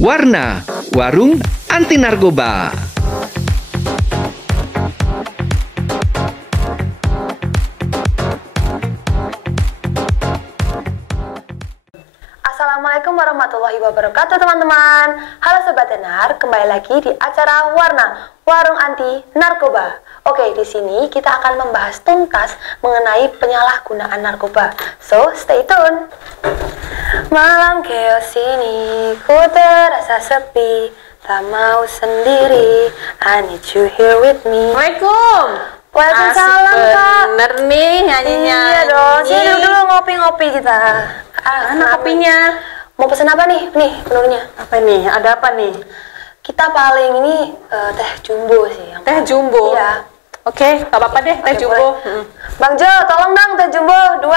Warna, warung anti narkoba. Assalamualaikum warahmatullahi wabarakatuh teman-teman. Halo Sobat Tenar, kembali lagi di acara Warna, warung anti narkoba. Oke, di sini kita akan membahas tuntas mengenai penyalahgunaan narkoba. So, stay tune. Malam chaos ini, ku terasa sepi, tak mau sendiri. I need you here with me. Assalamualaikum. Waalaikumsalam, Kak. Bener nih nyanyinya. Iya dong, sini dulu ngopi-ngopi kita. Mana kopinya? Mau pesen apa nih? Nih, menurutnya. Apa nih? Ada apa nih? Kita paling ini teh jumbo sih. Teh jumbo? Iya. Oke, gak apa-apa deh, teh jumbo. Bang Jo, tolong dong teh jumbo 2.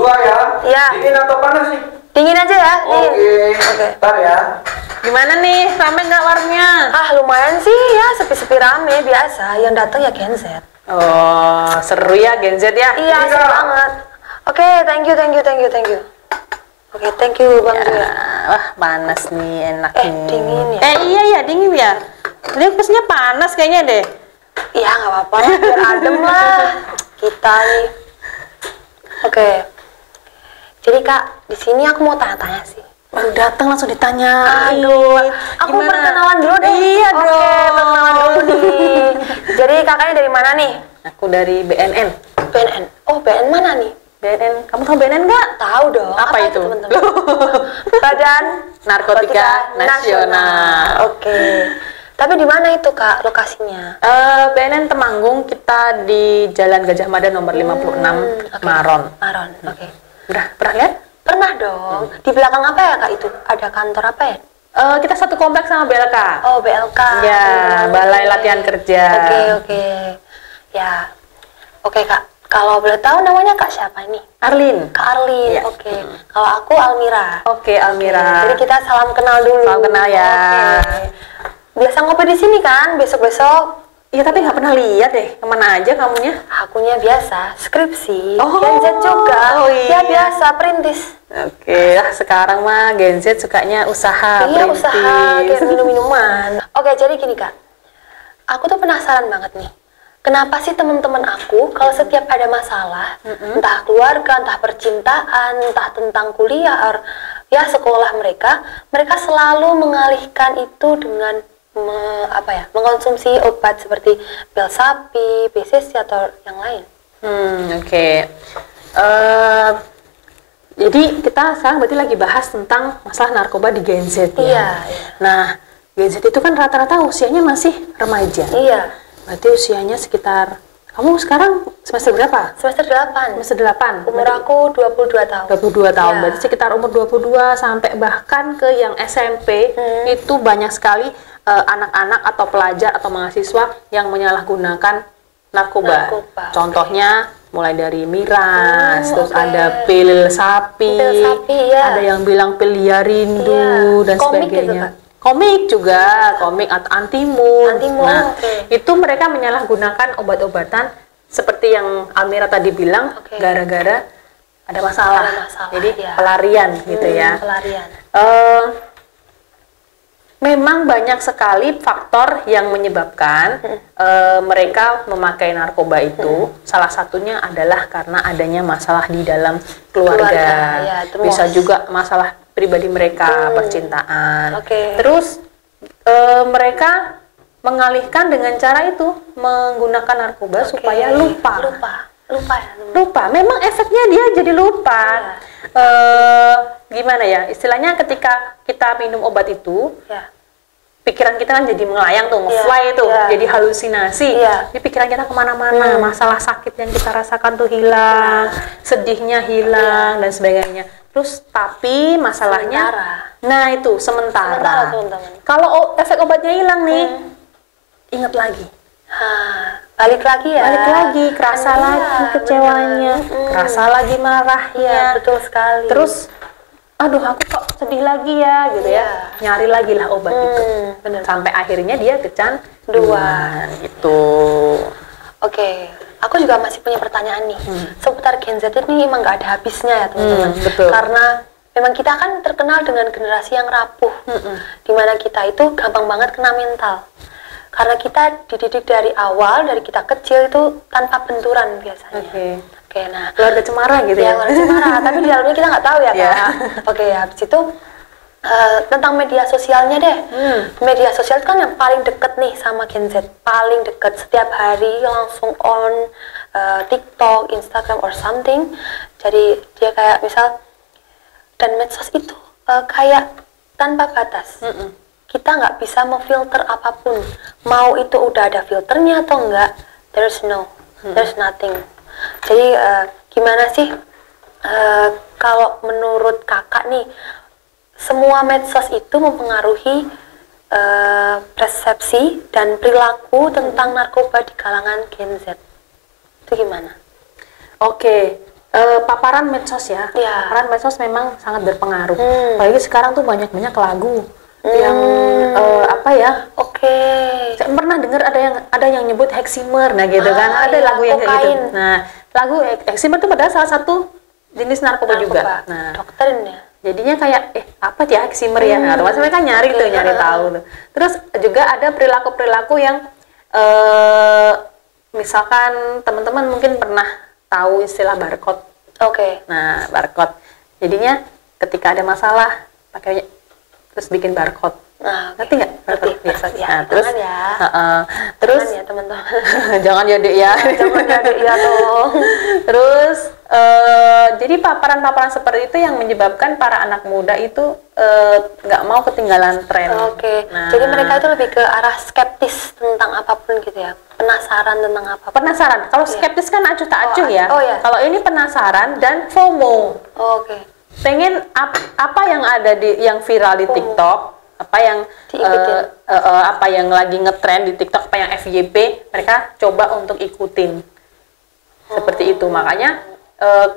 2 ya? Iya. Dingin atau panas nih? Dingin aja ya? Dingin. Oke. Ntar ya. Gimana nih, rame nggak warungnya? Ah, lumayan sih ya, sepi-sepi rame biasa. Yang datang ya Gen Z. Oh, seru ya Gen Z ya? Iya, seru banget. Oke, thank you. Oke, thank you Bang Jo. Ya, wah panas nih, enak nih. Dingin ya? Iya ya, dingin ya. Ini pesennya panas kayaknya deh. Iya, nggak apa-apa, biar adem lah kita nih. Oke. Jadi Kak, di sini aku mau tanya-tanya sih. Baru datang langsung ditanya. Aduh, aku perkenalan dulu deh. Iya Oke, dong. perkenalan dulu nih. Jadi kakaknya dari mana nih? Aku dari BNN. BNN. Oh, BNN mana nih? BNN, kamu tahu BNN nggak? Tahu dong. Apa itu? teman-teman? Badan Narkotika Nasional. Oke. Tapi di mana itu Kak lokasinya? BNN Temanggung, kita di Jalan Gajah Mada nomor 56, Oke. Maron. Maron. Oke. Pernah lihat? Pernah dong. Di belakang apa ya Kak itu? Ada kantor apa ya? Kita satu kompleks sama BLK. Oh, BLK. Ya, Balai Oke. Latihan Kerja. Oke. Ya. Oke Kak. Kalau boleh tahu namanya Kak siapa ini? Arlin. Kak Arlin. Iya. Oke. Kalau aku Almira. Oke, Almira. Jadi kita salam kenal dulu. Salam kenal ya. Oke. Biasa ngopi di sini kan? Besok-besok. Iya, tapi nggak pernah lihat deh. Kemana aja kamunya? Akunya biasa, skripsi. Oh. Gen Z juga. Oh, iya. Ya biasa, perintis. Oke, sekarang mah Gen Z sukanya usaha, Iya, perintis. usaha kayak minum-minuman. Oke, jadi gini Kak. Aku tuh penasaran banget nih. Kenapa sih teman-teman aku kalau setiap ada masalah, entah keluarga, entah percintaan, entah tentang kuliah, ya sekolah mereka selalu mengalihkan itu dengan mengkonsumsi obat seperti pil sapi, PCC atau yang lain. Oke. Jadi kita sekarang berarti lagi bahas tentang masalah narkoba di Gen Z ya. Iya. Nah, Gen Z itu kan rata-rata usianya masih remaja. Iya. Berarti usianya sekitar, kamu sekarang semester berapa? Semester 8. Semester 8. Umur aku 22 tahun. 22 tahun. Ya. Berarti sekitar umur 22 sampai bahkan ke yang SMP itu banyak sekali anak-anak atau pelajar atau mahasiswa yang menyalahgunakan narkoba. Contohnya mulai dari miras, terus oke. ada pil sapi, Pil sapi, ya. ada yang bilang pil Liarindu Iya. dan Komik gitu, sebagainya. Kak? Komik juga, komik atau antimun. Antimun, Nah, oke. itu mereka menyalahgunakan obat-obatan seperti yang Almira tadi bilang, Oke. gara-gara ada masalah. Ada masalah, Jadi ya. pelarian gitu ya. Pelarian. Memang banyak sekali faktor yang menyebabkan mereka memakai narkoba itu. Salah satunya adalah karena adanya masalah di dalam keluarga. Ya, Bisa juga masalah pribadi mereka, percintaan. Oke. Terus mereka mengalihkan dengan cara itu menggunakan narkoba supaya lupa. Lupa. Memang efeknya dia jadi lupa. Gimana ya? Istilahnya ketika kita minum obat itu, Ya. pikiran kita kan jadi melayang tuh, Iya, nge-fly tuh, iya. jadi halusinasi. Iya. Jadi pikiran kita kemana-mana, masalah sakit yang kita rasakan tuh hilang, sedihnya hilang dan sebagainya. Terus tapi masalahnya, nah itu sementara. teman-teman. Kalau efek obatnya hilang nih, ingat lagi. Balik lagi ya. Balik lagi, kerasa Iya, lagi kecewanya, kerasa lagi marahnya. Iya, betul sekali. Terus, aduh aku kok sedih lagi ya, gitu ya. Nyari lagi lah obat itu. bener. Sampai akhirnya dia kecanduan gitu. Oke, aku juga masih punya pertanyaan nih. Seputar Gen Z ini emang nggak ada habisnya ya teman-teman. Betul. Karena memang kita kan terkenal dengan generasi yang rapuh, dimana kita itu gampang banget kena mental. Karena kita dididik dari awal, dari kita kecil itu tanpa benturan biasanya. Oke, nah keluarga cemara gitu ya? Keluarga cemara, tapi di dalamnya kita nggak tahu ya Kak. Oke, habis itu tentang media sosialnya deh. Media sosial kan yang paling deket nih sama Gen Z, paling deket, setiap hari langsung on TikTok, Instagram or something. Jadi dia kayak misal, dan medsos itu kayak tanpa batas. Kita nggak bisa memfilter apapun, mau itu udah ada filternya atau enggak, there's nothing. Jadi gimana sih kalau menurut kakak nih, semua medsos itu mempengaruhi persepsi dan perilaku tentang narkoba di kalangan Gen Z. Itu gimana? Oke, paparan medsos ya. Paparan medsos memang sangat berpengaruh. Apalagi sekarang tuh banyak-banyak lagu yang apa ya? Saya pernah dengar ada yang nyebut Heximer, nah gitu kan. Ada lagu yang kayak gitu. Nah, lagu Heximer itu padahal salah satu jenis narkoba juga. Nah, doktrin ya. Jadinya kayak apa ya Heximer ya? Nah, otomatis mereka nyari tahu tuh. Terus juga ada perilaku-perilaku yang misalkan teman-teman mungkin pernah tahu istilah barcode. Nah, barcode. Jadinya ketika ada masalah pakai terus bikin barcode. Ngerti nggak? Ya, terus terus ya teman-teman. Jangan ya Dek ya. Jangan ya Dek ya dong. Terus jadi paparan-paparan seperti itu yang menyebabkan para anak muda itu nggak mau ketinggalan tren. Nah, jadi mereka itu lebih ke arah skeptis tentang apapun gitu ya, penasaran tentang apa. Penasaran. Kalau skeptis kan acuh tak acuh ya. Kalau ini penasaran dan FOMO. Pengen apa yang ada yang viral di TikTok, apa yang apa yang lagi ngetrend di TikTok, apa yang FYP, mereka coba untuk ikutin. Seperti itu. Makanya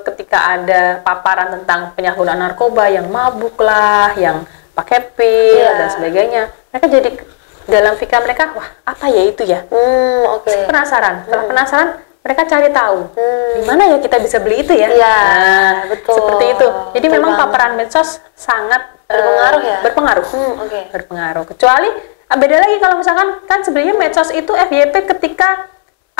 ketika ada paparan tentang penyalahgunaan narkoba yang mabuk lah, yang pakai pil dan sebagainya, mereka jadi dalam pikiran mereka, wah apa ya itu ya? Penasaran. Setelah penasaran, mereka cari tahu di mana ya kita bisa beli itu ya. Betul. Seperti itu. Jadi memang paparan medsos sangat berpengaruh ya. Berpengaruh. Kecuali beda lagi kalau misalkan kan sebenarnya medsos itu FYP ketika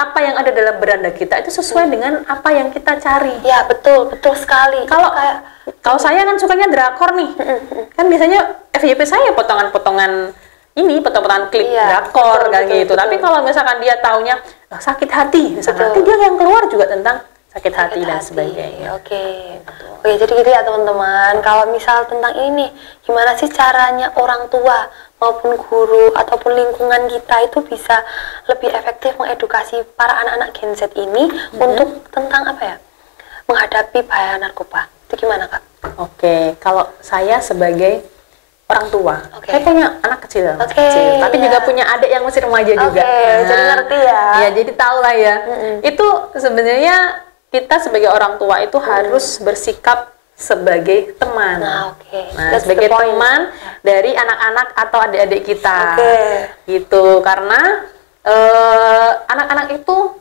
apa yang ada dalam beranda kita itu sesuai dengan apa yang kita cari. Ya betul sekali. Kalau saya kan sukanya drakor nih, kan biasanya FYP saya potongan-potongan potongan klip drakor kan gitu. Tapi kalau misalkan dia taunya sakit hati, misalkan nanti dia yang keluar juga tentang sakit hati dan sebagainya. Oke, jadi gitu ya teman-teman. Kalau misal tentang ini, gimana sih caranya orang tua maupun guru ataupun lingkungan kita itu bisa lebih efektif mengedukasi para anak-anak Gen Z ini untuk tentang apa ya, menghadapi bahaya narkoba. Itu gimana Kak? Kalau saya sebagai orang tua, saya punya anak kecil, tapi juga punya adik yang masih remaja juga. Jadi ngerti ya. Ya, jadi tahu lah ya. Itu sebenarnya kita sebagai orang tua itu harus bersikap sebagai teman. Sebagai teman dari anak-anak atau adik-adik kita. Gitu. Karena anak-anak itu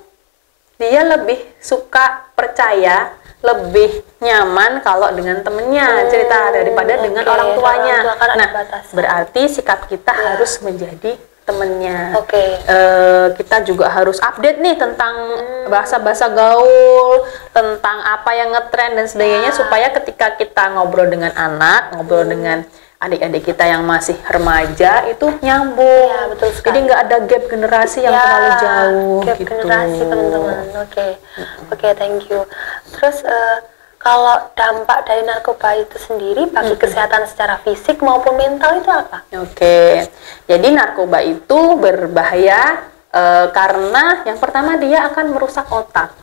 dia lebih suka percaya, lebih nyaman kalau dengan temennya cerita daripada dengan orang tuanya. Nah, berarti sikap kita harus menjadi temennya. Kita juga harus update nih tentang bahasa-bahasa gaul, tentang apa yang ngetrend dan sebagainya, supaya ketika kita ngobrol dengan anak, ngobrol dengan adik-adik kita yang masih remaja itu nyambung. Jadi nggak ada gap generasi yang terlalu jauh. Gap generasi teman-teman. Thank you. Terus kalau dampak dari narkoba itu sendiri bagi kesehatan secara fisik maupun mental itu apa? Jadi narkoba itu berbahaya karena yang pertama dia akan merusak otak.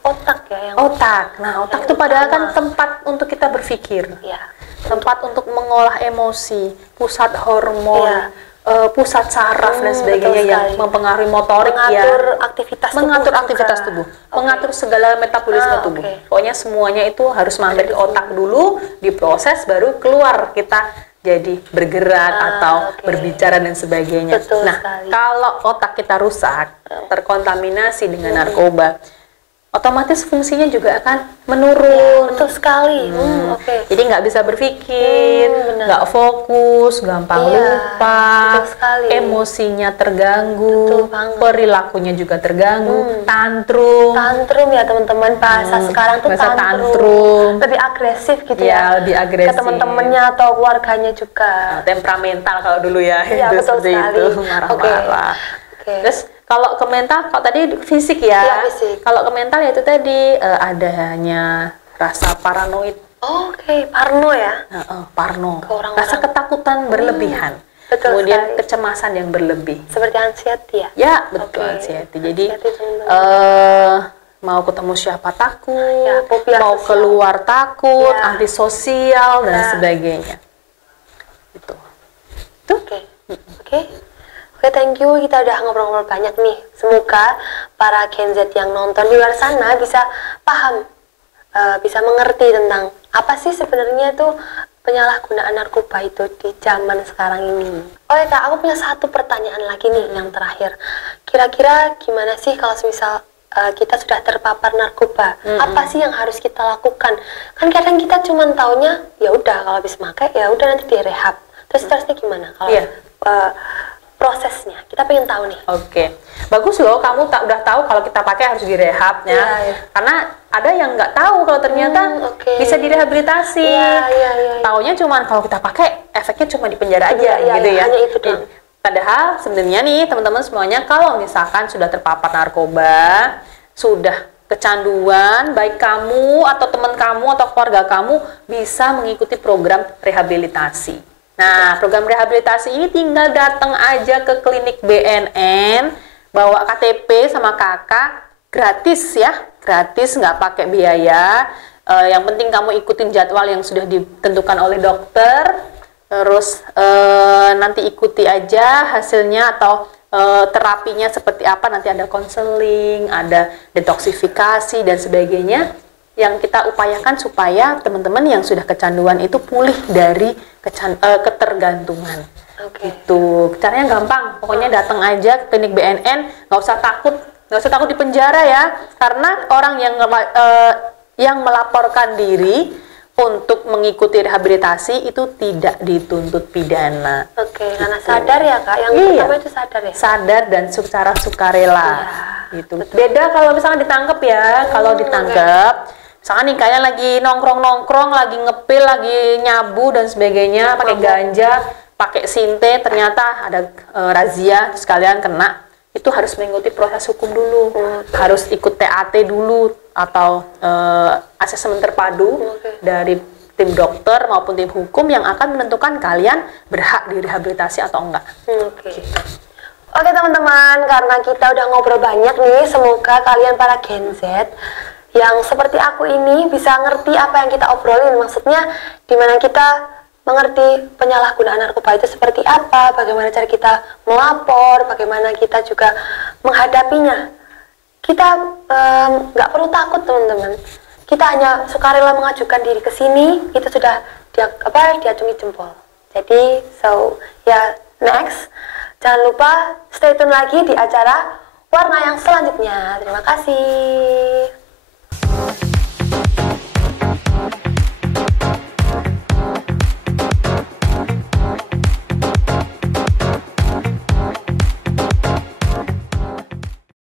Otak ya yang otak. Nah, otak itu padahal kan tempat untuk kita berpikir. Tempat untuk mengolah emosi, pusat hormon, pusat saraf dan sebagainya yang mempengaruhi motorik, mengatur aktivitas tubuh, mengatur segala metabolisme tubuh. Pokoknya semuanya itu harus mampir ke otak dulu, diproses, baru keluar kita jadi bergerak atau berbicara dan sebagainya. Nah, kalau otak kita rusak, terkontaminasi dengan narkoba, otomatis fungsinya juga akan menurun. Betul sekali. Oke. Jadi nggak bisa berpikir, nggak fokus, gampang lupa, betul sekali. Emosinya terganggu, Betul banget. perilakunya juga terganggu, tantrum. Tantrum ya teman-teman, bahasa sekarang tuh bahasa tantrum. Lebih agresif gitu ya. Lebih agresif. Ke teman-temannya atau keluarganya juga. Temperamental kalau dulu ya. Iya, itu betul seperti sekali. itu, marah-marah. Oke. Terus kalau ke mental, kalau tadi fisik ya. Iya, fisik. Kalau ke mental ya itu tadi adanya rasa paranoid. Oke, parno ya. Parno. Ke orang-orang. Rasa ketakutan berlebihan. Betul Kemudian sekali. kecemasan yang berlebih. Seperti anxiety ya. Ya, betul Oke. anxiety. Jadi Anxiety, teman-teman. mau ketemu siapa takut, Ya, fobia mau sosial. keluar takut, Ya. antisosial dan Ya. sebagainya. Itu. Oke. Oke, thank you. Kita udah ngobrol-ngobrol banyak nih. Semoga para Gen Z yang nonton di luar sana bisa paham, bisa mengerti tentang apa sih sebenarnya tuh penyalahgunaan narkoba itu di zaman sekarang ini. Oke Kak, aku punya satu pertanyaan lagi nih yang terakhir. Kira-kira gimana sih kalau misal kita sudah terpapar narkoba, apa sih yang harus kita lakukan? Kan kadang kita cuma taunya ya udah kalau habis pakai ya udah nanti direhab. Terusnya gimana kalau prosesnya? Kita pengen tahu nih. Oke, bagus loh kamu udah tahu kalau kita pakai harus direhab ya. Iya. Karena ada yang nggak tahu kalau ternyata bisa direhabilitasi. Iya. Taunya cuman kalau kita pakai efeknya cuma di penjara aja gitu ya. Hanya itu doang. Padahal sebenarnya nih teman-teman semuanya kalau misalkan sudah terpapar narkoba, sudah kecanduan, baik kamu atau teman kamu atau keluarga kamu bisa mengikuti program rehabilitasi. Nah, program rehabilitasi ini tinggal datang aja ke klinik BNN, bawa KTP sama kakak, gratis ya, gratis, nggak pakai biaya. Yang penting kamu ikutin jadwal yang sudah ditentukan oleh dokter, terus nanti ikuti aja hasilnya atau terapinya seperti apa, nanti ada konseling, ada detoksifikasi dan sebagainya. Yang kita upayakan supaya teman-teman yang sudah kecanduan itu pulih dari ketergantungan. Itu caranya gampang, pokoknya datang aja ke klinik BNN, nggak usah takut di penjara ya, karena orang yang melaporkan diri untuk mengikuti rehabilitasi itu tidak dituntut pidana. Oke, karena sadar ya Kak, yang pertama itu sadar ya? Sadar dan secara sukarela. Gitu. Beda kalau misalnya ditangkap ya, kalau ditangkap misalkan nih kalian lagi nongkrong-nongkrong, lagi ngepil, lagi nyabu dan sebagainya, pakai ganja, pakai sinte, ternyata ada razia, terus kalian kena, itu harus mengikuti proses hukum dulu, harus ikut TAT dulu atau asesmen terpadu dari tim dokter maupun tim hukum yang akan menentukan kalian berhak direhabilitasi atau enggak. Oke teman-teman, karena kita udah ngobrol banyak nih, semoga kalian para Gen Z yang seperti aku ini bisa ngerti apa yang kita obrolin. Maksudnya dimana kita mengerti penyalahgunaan narkoba itu seperti apa, bagaimana cara kita melapor, bagaimana kita juga menghadapinya. Kita nggak perlu takut teman-teman. Kita hanya sukarela mengajukan diri ke sini, itu sudah diacungi jempol. Jadi next, jangan lupa stay tune lagi di acara Warna yang selanjutnya. Terima kasih.